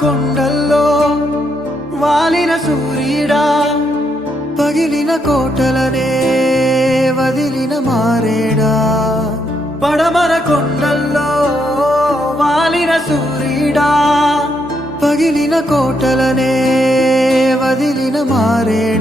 కొండల్లో వాలిన సూర్యుడా, పగిలిన కోటలనే వదిలిన మారేడా. పడమర కొండల్లో వాలిన సూర్యుడా, పగిలిన కోటలనే వదిలిన మారేడా.